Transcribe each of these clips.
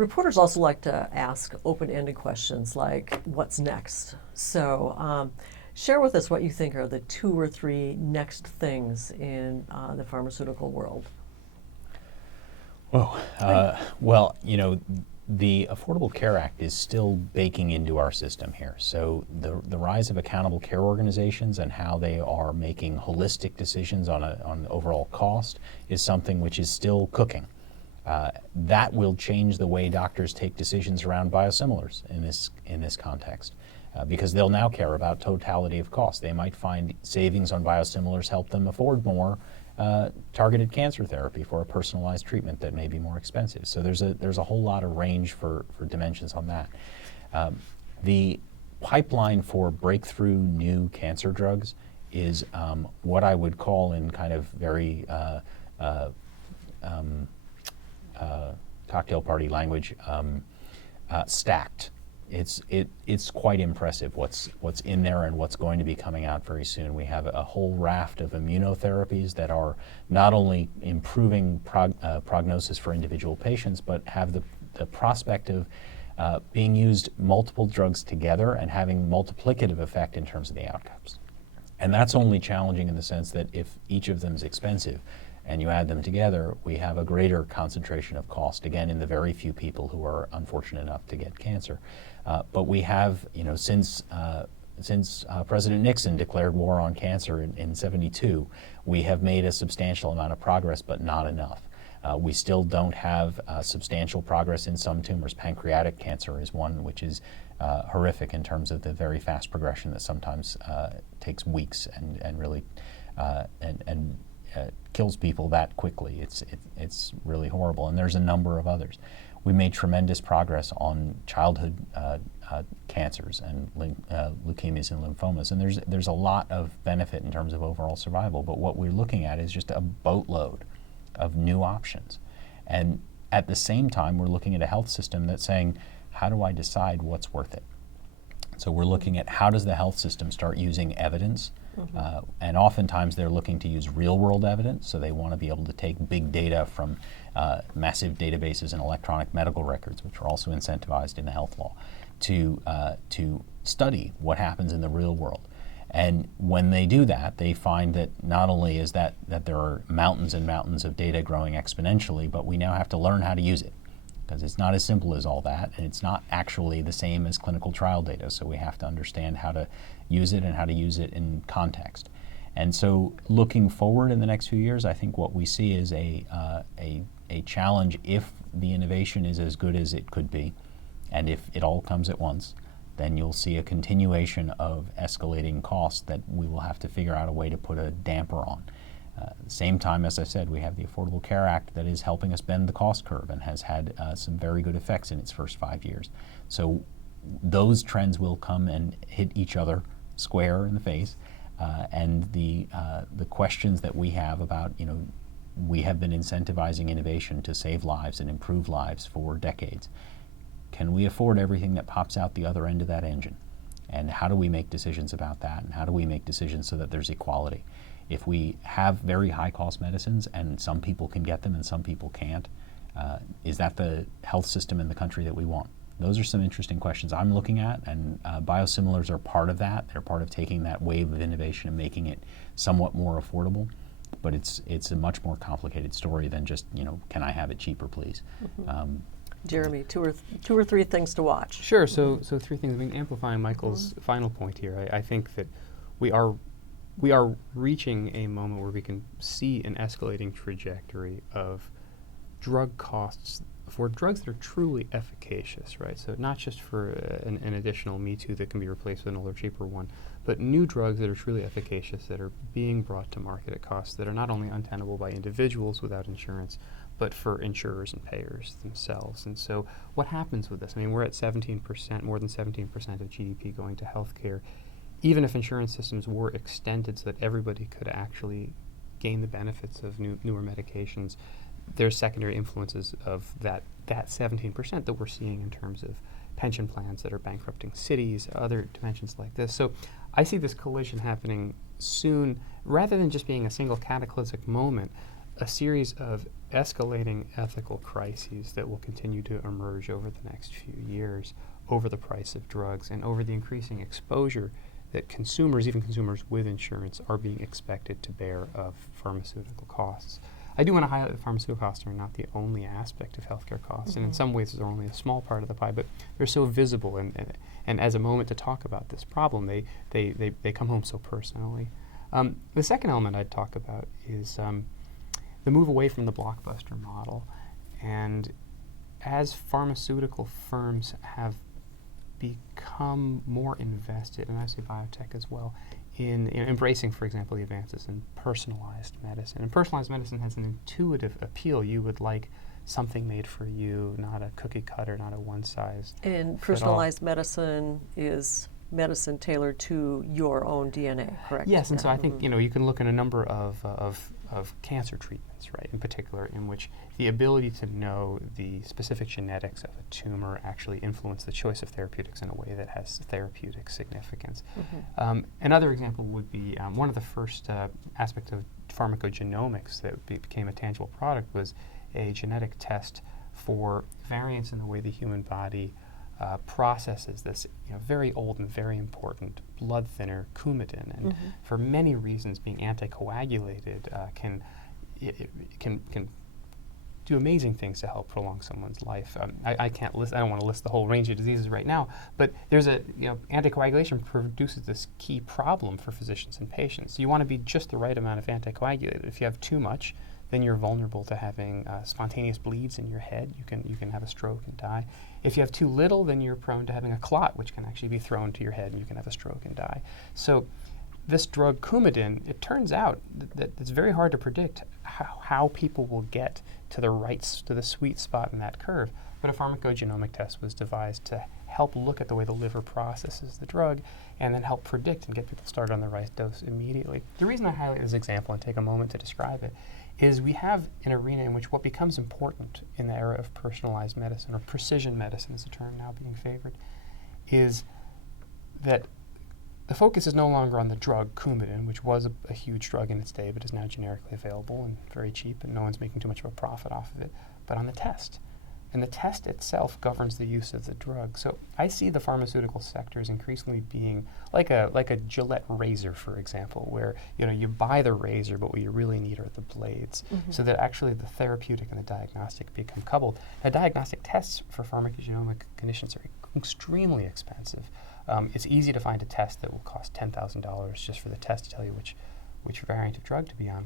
Reporters also like to ask open-ended questions like, what's next? So share with us what you think are the 2 or 3 next things in the pharmaceutical world. Well, the Affordable Care Act is still baking into our system here. So the rise of accountable care organizations and how they are making holistic decisions on overall cost is something which is still cooking. That will change the way doctors take decisions around biosimilars in this context. Because they'll now care about totality of cost. They might find savings on biosimilars help them afford more targeted cancer therapy for a personalized treatment that may be more expensive. So there's a whole lot of range for dimensions on that. The pipeline for breakthrough new cancer drugs is what I would call, in kind of very cocktail party language, stacked. It's quite impressive what's in there and what's going to be coming out very soon. We have a whole raft of immunotherapies that are not only improving prognosis for individual patients, but have the prospect of being used multiple drugs together and having multiplicative effect in terms of the outcomes. And that's only challenging in the sense that if each of them is expensive and you add them together, we have a greater concentration of cost, again, in the very few people who are unfortunate enough to get cancer. But we have, since President Nixon declared war on cancer in '72, we have made a substantial amount of progress, but not enough. We still don't have substantial progress in some tumors. Pancreatic cancer is one which is horrific in terms of the very fast progression that sometimes takes weeks and really kills people that quickly. It's really horrible, and there's a number of others. We made tremendous progress on childhood cancers and leukemias and lymphomas, and there's a lot of benefit in terms of overall survival, but what we're looking at is just a boatload of new options. And at the same time, we're looking at a health system that's saying, how do I decide what's worth it? So we're looking at how does the health system start using evidence, and oftentimes they're looking to use real-world evidence, so they want to be able to take big data from massive databases and electronic medical records, which are also incentivized in the health law, to study what happens in the real world. And when they do that, they find that not only is that there are mountains and mountains of data growing exponentially, but we now have to learn how to use it, because it's not as simple as all that, and it's not actually the same as clinical trial data, so we have to understand how to use it and how to use it in context. And so looking forward in the next few years, I think what we see is a challenge if the innovation is as good as it could be, and if it all comes at once, then you'll see a continuation of escalating costs that we will have to figure out a way to put a damper on. At the same time, as I said, we have the Affordable Care Act that is helping us bend the cost curve and has had some very good effects in its first 5 years. So those trends will come and hit each other square in the face. And the questions that we have about, we have been incentivizing innovation to save lives and improve lives for decades. Can we afford everything that pops out the other end of that engine? And how do we make decisions about that? And how do we make decisions so that there's equality? If we have very high-cost medicines and some people can get them and some people can't, is that the health system in the country that we want? Those are some interesting questions I'm looking at, and biosimilars are part of that. They're part of taking that wave of innovation and making it somewhat more affordable. But it's a much more complicated story than just, can I have it cheaper, please? Jeremy, two or three things to watch. Sure. So 3 things. Amplifying Michael's final point here, I think that we are reaching a moment where we can see an escalating trajectory of drug costs for drugs that are truly efficacious, right? So not just for an additional Me Too that can be replaced with an older, cheaper one, but new drugs that are truly efficacious that are being brought to market at costs that are not only untenable by individuals without insurance, but for insurers and payers themselves. And so what happens with this? We're at 17%, more than 17% of GDP going to healthcare. Even if insurance systems were extended so that everybody could actually gain the benefits of newer medications, there's secondary influences of that 17% that we're seeing in terms of pension plans that are bankrupting cities, other dimensions like this. So I see this collision happening soon, rather than just being a single cataclysmic moment. a series of escalating ethical crises that will continue to emerge over the next few years over the price of drugs and over the increasing exposure that consumers, even consumers with insurance, are being expected to bear of pharmaceutical costs. I do want to highlight that pharmaceutical costs are not the only aspect of healthcare costs, and in some ways they're only a small part of the pie, but they're so visible, and as a moment to talk about this problem, they come home so personally. The second element I'd talk about is the move away from the blockbuster model. And as pharmaceutical firms have become more invested, and I say biotech as well, in embracing, for example, the advances in personalized medicine. And personalized medicine has an intuitive appeal. You would like something made for you, not a cookie cutter, not a one size. And personalized medicine is medicine tailored to your own DNA, correct? Yes, and so I think you can look at a number of cancer treatments, right, in particular, in which the ability to know the specific genetics of a tumor actually influence the choice of therapeutics in a way that has therapeutic significance. Another example would be one of the first aspects of pharmacogenomics that became a tangible product was a genetic test for variants in the way the human body processes this very old and very important blood thinner, Coumadin, and for many reasons, being anticoagulated can do amazing things to help prolong someone's life. I can't list. I don't want to list the whole range of diseases right now, but there's anticoagulation produces this key problem for physicians and patients. You want to be just the right amount of anticoagulated. If you have too much, then you're vulnerable to having spontaneous bleeds in your head. You can have a stroke and die. If you have too little, then you're prone to having a clot, which can actually be thrown to your head, and you can have a stroke and die. So this drug Coumadin, it turns out that it's very hard to predict how people will get to the sweet spot in that curve. But a pharmacogenomic test was devised to help look at the way the liver processes the drug and then help predict and get people started on the right dose immediately. The reason I highlight this example and take a moment to describe it is we have an arena in which what becomes important in the era of personalized medicine, or precision medicine is a term now being favored, is that the focus is no longer on the drug Coumadin, which was a huge drug in its day but is now generically available and very cheap and no one's making too much of a profit off of it, but on the test. And the test itself governs the use of the drug. So I see the pharmaceutical sector as increasingly being like a Gillette razor, for example, where you buy the razor, but what you really need are the blades, so that actually the therapeutic and the diagnostic become coupled. Now, diagnostic tests for pharmacogenomic conditions are extremely expensive. It's easy to find a test that will cost $10,000 just for the test to tell you which variant of drug to be on.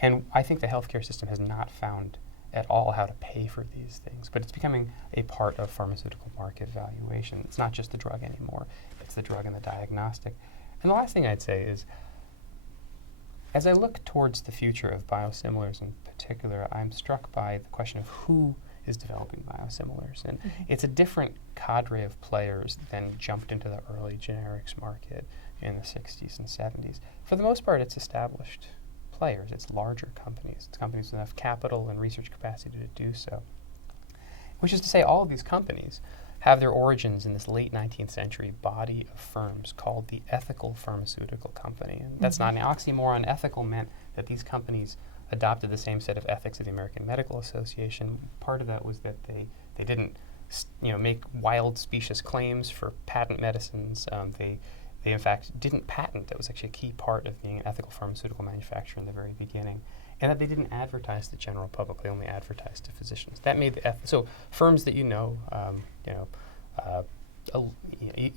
And I think the healthcare system has not found at all how to pay for these things, but it's becoming a part of pharmaceutical market valuation. It's not just the drug anymore, it's the drug and the diagnostic. And the last thing I'd say is, as I look towards the future of biosimilars in particular, I'm struck by the question of who is developing biosimilars. And it's a different cadre of players than jumped into the early generics market in the 60s and 70s. For the most part, it's established players. It's larger companies. It's companies with enough capital and research capacity to do so. Which is to say, all of these companies have their origins in this late 19th century body of firms called the ethical pharmaceutical company. And that's not an oxymoron. Ethical meant that these companies adopted the same set of ethics of the American Medical Association. Part of that was that they didn't make wild, specious claims for patent medicines. They in fact didn't patent. That was actually a key part of being an ethical pharmaceutical manufacturer in the very beginning. And that they didn't advertise to the general public. They only advertised to physicians. That made so firms that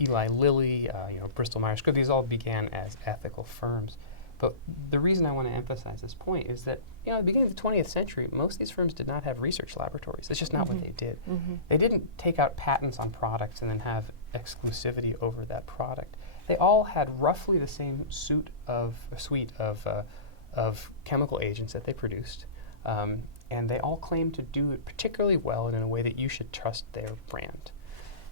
Eli Lilly, Bristol Myers Squibb, these all began as ethical firms. But the reason I want to emphasize this point is that at the beginning of the 20th century, most of these firms did not have research laboratories. That's just not what they did. They didn't take out patents on products and then have exclusivity over that product. They all had roughly the same suite of chemical agents that they produced, and they all claimed to do it particularly well and in a way that you should trust their brand.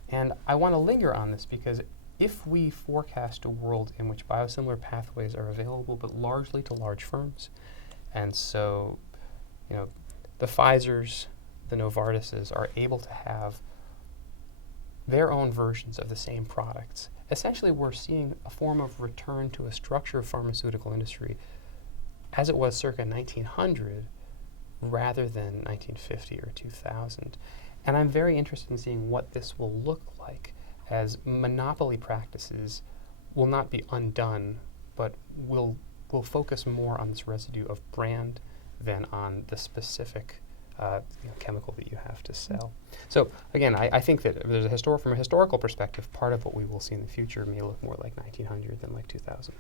And I want to linger on this because if we forecast a world in which biosimilar pathways are available but largely to large firms, and so the Pfizers, the Novartises are able to have their own versions of the same products, essentially we're seeing a form of return to a structure of pharmaceutical industry as it was circa 1900 rather than 1950 or 2000. And I'm very interested in seeing what this will look like, as monopoly practices will not be undone, but will focus more on this residue of brand than on the specific chemical that you have to sell. So again, I think that there's from a historical perspective, part of what we will see in the future may look more like 1900 than like 2000.